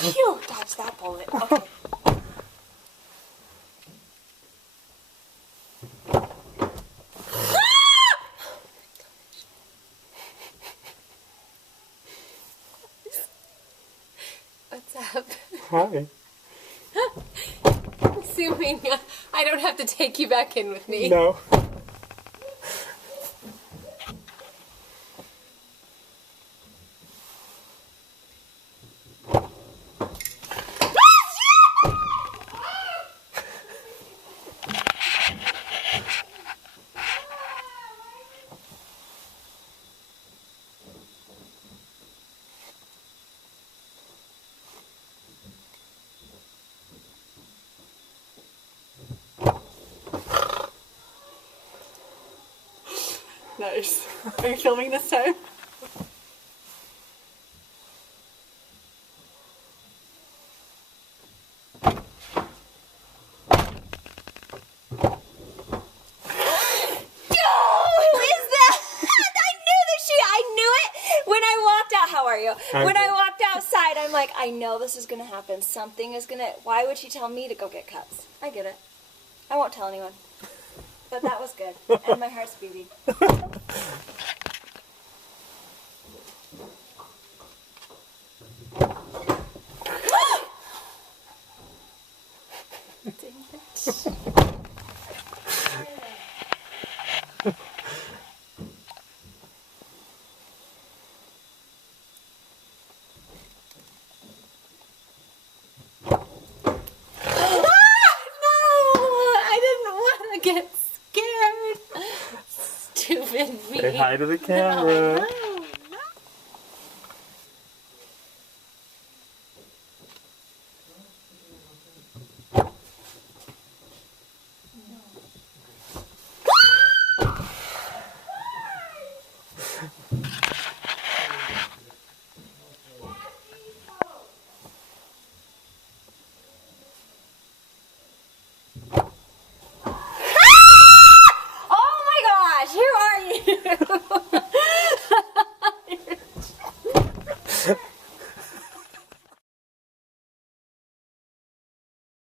Phew, dodge that bullet. Okay. What's up? Hi. Assuming I don't have to take you back in with me. No. Nice. Are you filming this time? How are you? I'm When I good. walked outside, I'm like, I know this is going to happen. Something is going to... Why would she tell me to go get cuts? I get it. I won't tell anyone. But that was good. And my heart's beating. Dang it. Get scared. Stupid me. Say hi to the camera. No. Who are you?